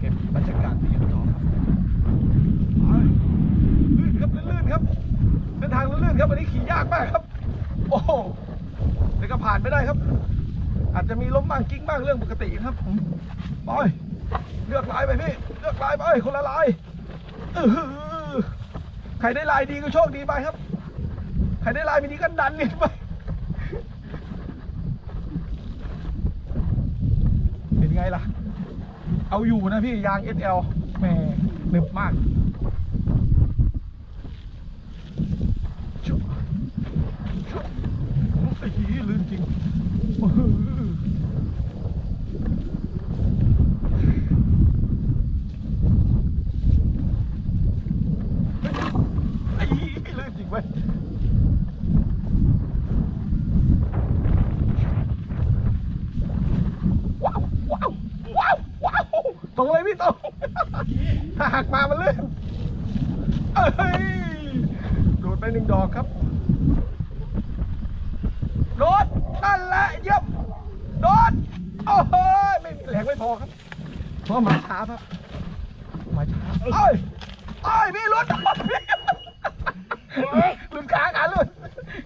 เก็บบรรยากาศที่ยังต่อครับลื่นครับลื่นครับเส้นทางลื่นครับวันนี้ขี่ยากมากครับ โอ้โหแต่ก็ผ่านไปได้ครับ อาจจะมีล้มบ้างกิ้งบ้างเรื่องปกติครับผมไปเลือกลายไปพี่เลือกลายไปคนละลายใครได้ลายดีก็โชคดีไปครับใครได้ลายไม่ดีก็ดันกันไปเป็นไงล่ะ เอาอยู่นะพี่ยาง SL แหมหนึบมากชุบชุบไอ้ยีลื่นจริงอื้อหือไอ้ยีลื่นจริงเว้ย ว้าวว้าวว้าวว้าวตรงเลยพี่ตรงถ้าหักมามันลื่นเอ้ยโดดไปห นึ่งดอกครับโดดนั่นแหละเยี่ยมโดดโอ้โหไม่แรงไม่พอครับเพราะมาช้าครับมาช้าเอ้ยเอ้ยพี่หลุดหลุดขาขาหลุด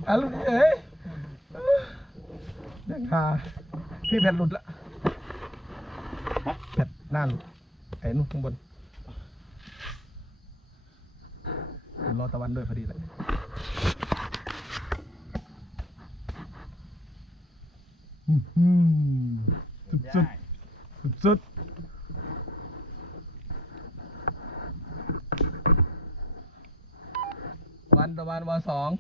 ขาหลุดเอ้ยเด้งขาพี่แผ่นหลุดละแพทหน้าหลุดไอ้นู่นข้างบนรอตะวันด้วยพอดีเลย อื้อหือสุดสุดสุดสุดวันตะวันวันสอง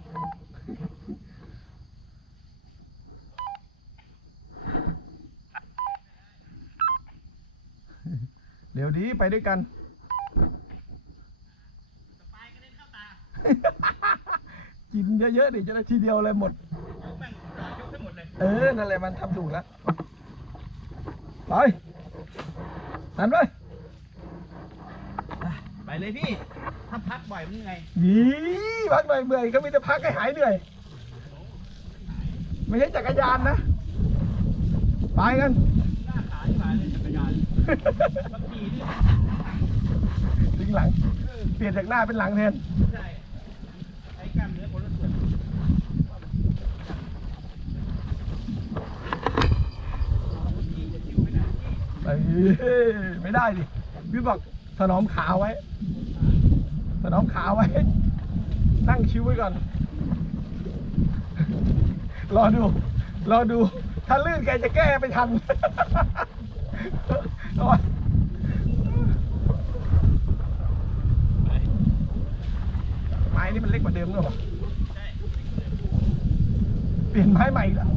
เดี๋ยวนี้ไปด้วยกันกินเยอะๆดิจะได้ทีเดียวเลยหมด เออ นั่นแหละมันทำถูกแล้ว ไปหันไปไปเลยพี่ ถ้าพักบ่อยมันไงยี่พักหน่อยเบื่อยก็มีแต่พักให้หายเหนื่อย ไม่ใช่จักรยานนะ ไปกัน หน้าขาที่มาเลยจักรยานบางทีนี่ถึงหลัง เปลี่ยนจากหน้าเป็นหลังแทน ใช่ใช้กล้ามเนื้อคนละส่วน เอ้ย ไม่ได้ดิพี่บอกถนอมขาไว้ ถนอมขาไว้ นั่งชิวไว้ก่อน รอดู รอดู ถ้าลื่นแกจะแก้ไปทันเอาไม้นี่มันเล็กกว่าเดิมหรือเปล่าเปลี่ยนไม้ใหม่แล้ว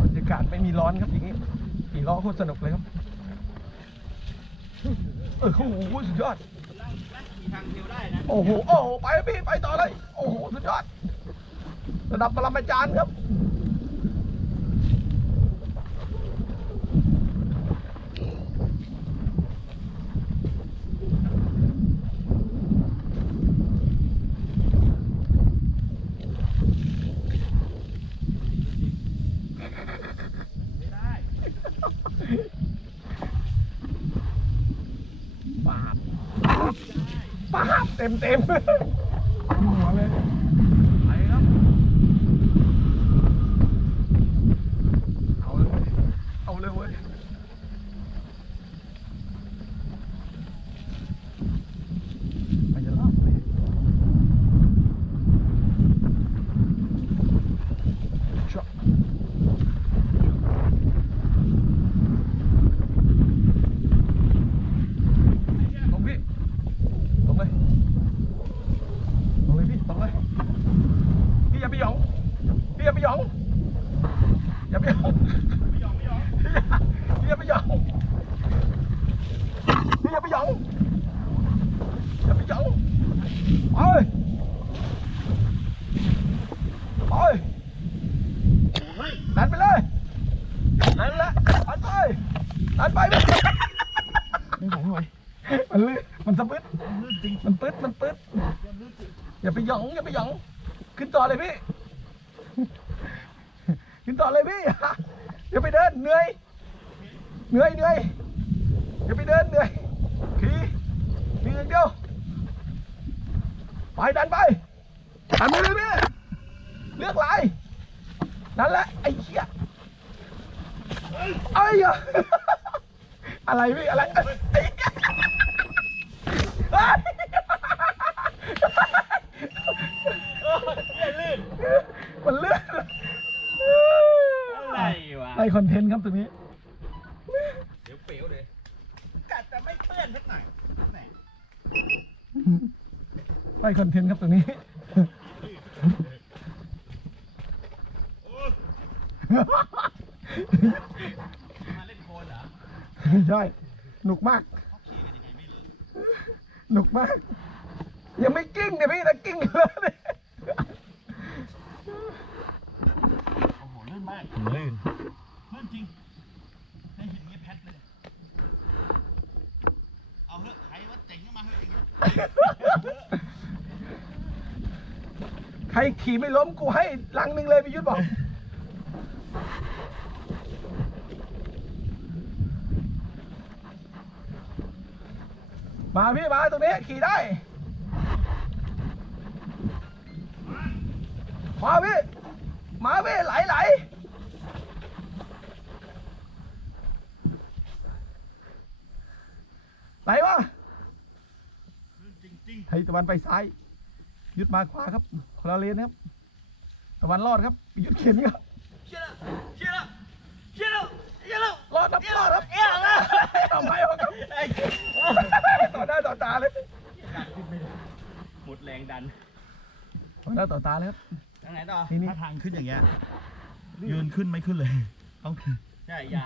บรรยากาศไม่มี ร้อนครับอย่างนี้ขี่ล้อโคตรสนุกเลยครับ เออโอ้โหสุดยอด โอ้โห โอ้โห ไปพี่ ไปต่อเลย โอ้โห สุดยอด ระดับปรมาจารย์ครับ ปาบปาบเต็มเต็มหัวเลย ไปครับ เอาเลยเอาเลยเว้ยมันจะรอดเลยชัวลงพี่ลงเลยลงเลยพี่ลงเลยพี่อย่าไปหยองพี่อย่าไปหยองอย่าไปหยอง ไม่ยอมไม่ยอม พี่อย่าไปหยองพี่อย่าไปหยองอย่าไปหยองไปไปดันไปเลยนั่นแหละดันไปดันไป ไม่ไหวไม่ไหว มันลื่นมันสะพึด ลื่นจริง มันปึ๊ดมันปึ๊ด อย่าไปหยอง ขึ้นต่อเลยพี่ก่อเลยพี่ เดี๋ยวไปเดินเหนื่อย เหนื่อยเหนื่อยเดี๋ยวไปเดินเหนื่อยขี่มีอย่เดียว ไปดันไปดันไปเลยพี่ เลือกลายนั่นแหละไอ้เหี้ยไอ้ยะอะไรพี่อะไรไอ้เหี้ย มันเลื่อนอะไรวะไอคอนเทนต์ครับตรงนี้ เดี๋ยวเป๋วเลย กัดแต่ไม่เปื้อนสักหน่อยแหมไอคอนเทนต์ครับตรงนี้ มาเล่นโคลนเหรอใช่หนุกมาก เขาขี่กันยังไงไม่รู้หนุกมาก ยังไม่กิ้งเนี่ยพี่แต่กิ้งเลยเนี่ย โอ้โหลื่นมากลื่นลื่นจริงได้เห็นอย่างเงี้ยแพทเลย เอาเถอะใครว่าเจ๋งก็มาเถอะอย่างเงี้ยใครขี่ไม่ล้มกูให้ลังหนึ่งเลยพี่ยุทธบอก มาพี่มาตรงนี้ขี่ได้มาพี่ มาพี่ไหลไหลไหลวะ ลื่นจริง ไท ยตะวันไปซ้าย ยุดมาขวาครับคนละเลนครับ ตะวันรอดครับ ยุดเข็นครับๆเชื่อแล้วเชื่อแล้วเชื่อแล้วเชื่อแล้วรอดครับรอดครับเอ๊ะนะทำไมวะครับไอ้ต่อหน้าต่อตาเลยหมดแรงดันต่อหน้าต่อตาเลยครับทางไหนต่อนี่นี่ถ้าทางขึ้นอย่างเงี้ยยืนขึ้นไม่ขึ้นเลยต้องใช่อย่า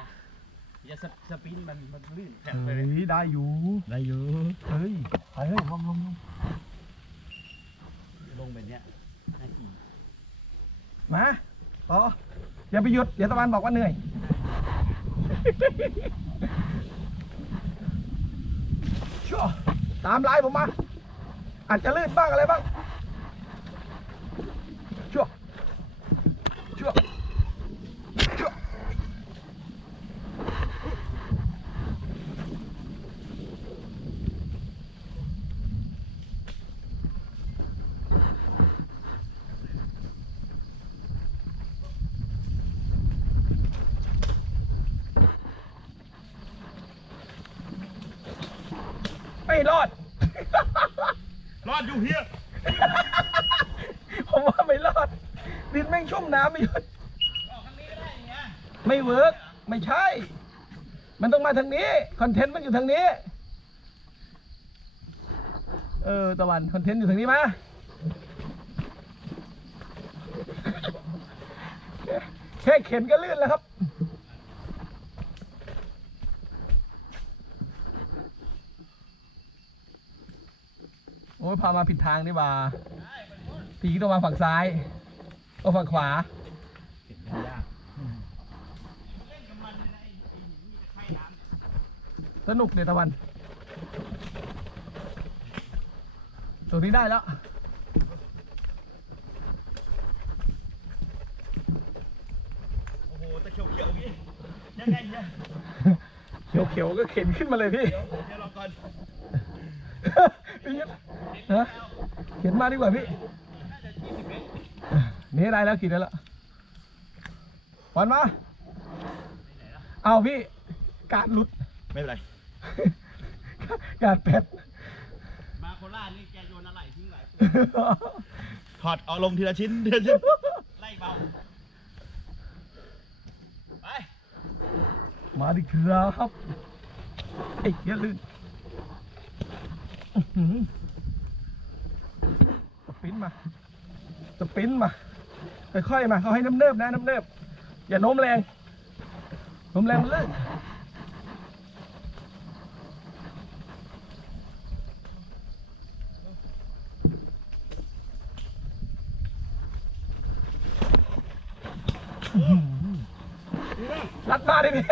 อย่าสสปรินต์มันมันลื่นแผลไปเฮ้ยได้อยู่ ได้อยู่ เฮ้ย ไปเฮ้ยลงลงลงลงแบบเนี้ยน่าขี่ มาต่ออย่าไปหยุด เดี๋ยวตะวันบอกว่าเหนื่อย ชั่วตามไล่ผมมา อาจจะลื่นบ้างอะไรบ้างชั่วชั่วชั่วไม่รอด ร อยู่เฮียผมว่าไม่รอดดินแม่งชุ่มน้ำไม่หยุดไม่เวิร์กไม่ใช่ มันต้องมาทางนี้คอนเทนต์มันอยู่ทางนี้ เออตะวันคอนเทนต์อยู่ทางนี้มาแค่เข็นก็ลื่นแล้วครับ โอ้ยพามาผิดทางนี่หว่าพี่ต้องมาฝั่งซ้ายต้องฝั่งขวาเล่นกับมันเลยนะไอ้ไอ้หนีมีแต่ไข่น้ำเนี่ยสนุกเดยตะวัน ตัวนี้ได้แล้วโอ้โหตะเขียวเขียวๆอย่างงี้ยังไงเนี่ยเขียวๆก็เข็นขึ้นมาเลยพี่เดี๋ยวเดี๋ยวรอก่อน พี่ยุทธฮะเข็นมาดีกว่าพี่น่าจะยี่สิบเมตรนี่ได้แล้วขี่ได้แล้ววันมา เอาพี่ การหลุด ไม่เป็นไร การเป็ดมาโคราชนี่แกโยนอะไรทิ้งหลายตัวถอดเอาลงทีละชิ้นทีละชิ้น ไล่เบา ไป มาดิครับไอ้ยอย่าลื่นอื้อหือ สปรินมา สปรินมา ค่อยๆมา เขาให้น้ำเนิบนะน้ำเนิบ อย่าโน้มแรง โน้มแรงมันลื่นอื้อหือรัดมาดิพี่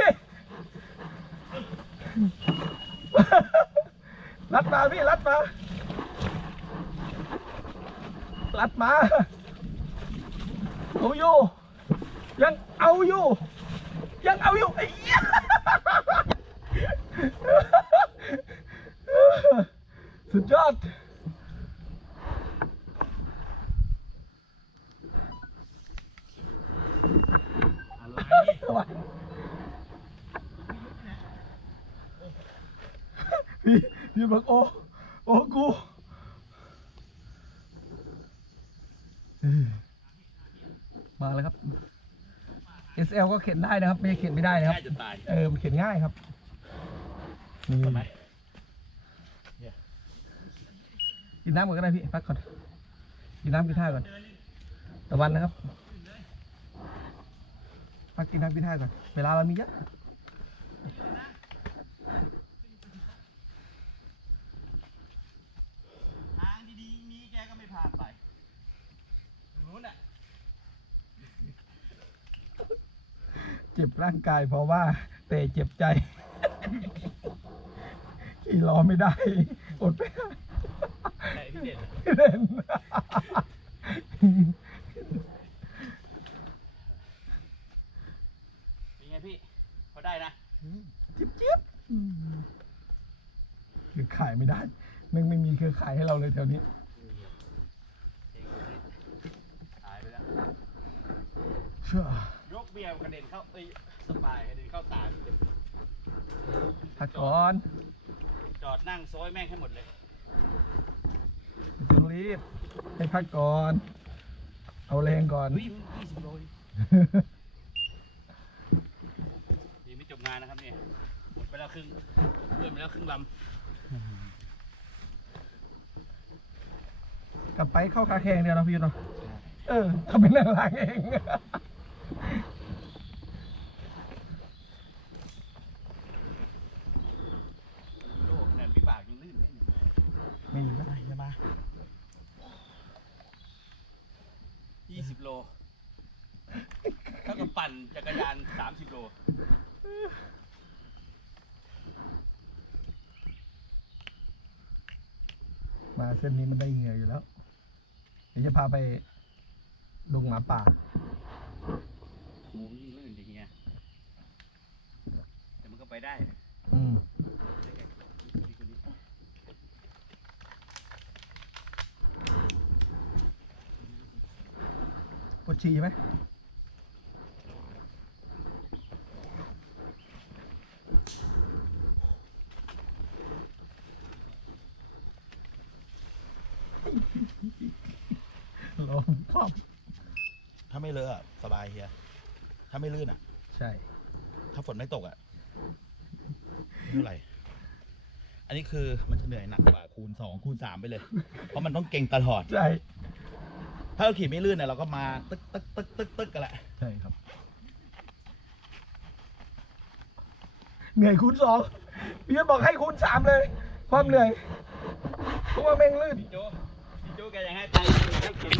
รัด มาพี่รัดมาเอาอยู่ ยังเอาอยู่ ยังเอาอยู่ไอ้เหี้ยสุดยอด อะไร พี่พี่บอกโอ้โอ้กูเอ้ยมาแล้วครับ SL ก็เข็นได้นะครับ ไม่ใช่เข็นไม่ได้นะครับ ง่ายจะตายเออมันเขียนง่ายครับนี่ทำไมกินน้ำก่อนก็ได้พี่พักก่อนกินน้ำกินท่าก่อนตะวันนะครับพักกินน้ำกินท่าก่อนเวลาเรามีเยอะทางดีๆมีแกก็ไม่ผ่านไปตรงนู้นอะ เจ็บร่างกาย เพราะว่าแต่เจ็บใจขี่รอไม่ได้ อดไปได้ไหนพี่เด่นเล่นเป็นไงพี่พอได้นะจิ๊บจิ๊บคือขายไม่ได้มึงไม่มีเครือข่ายให้เราเลยแถวนี้ตายไปแล้ว เชื่อยกเบียร์กระเด็นเข้าเอ้ยสปายกระเด็นเข้าตาพี่เด่นพักก่อนจอดนั่งโซยแม่งให้หมดเลยไม่ต้องรีบ ให้พักก่อน เอาแรงก่อนเฮ้ยมันยี่สิบโลดินี่ไม่จบงานนะครับเนี่ยหมดไปแล้วครึ่งเกินไปแล้วครึ่งลกลับไปเข้าคาแข่งเดียวนะพี่เนาะเออทำเป็นนั่งหลังเองำโลกแหนมพี่ปากยังลื่นเลยเนี่ย ไม่มีแล้ว จะมายี่สิบ โลเท่ากับปั่นจักรยานสามสิบโล มาเส้นนี้มันได้เหงื่ออยู่แล้ว เดี๋ยวจะพาไปดงหมาป่าโอ้ยิ่งลื่นอย่างเงี้ยแต่มันก็ไปได้ อืม ปวดฉี่ไหมลองครอบถ้าไม่เลอะอะสบายเฮีย ถ้าไม่ลื่นอะ ใช่ ถ้าฝนไม่ตกอะไม่เท่าไหร่อันนี้คือมันจะเหนื่อยหนักกว่าคูณสองคูณสามไปเลย เพราะมันต้องเก่งตลอด ใช่ ถ้าเราขี่ไม่ลื่นเนี่ยเราก็มาตึ๊กตึ๊กตึ๊กตึ๊กตึ๊กกันแหละ ใช่ครับ เหนื่อยคูณสองพี่ยศบอกให้คูณสามเลย ความเหนื่อยเพราะว่าแม่งลื่น พี่โจพี่โจแกยังให้ไปให้เข็ม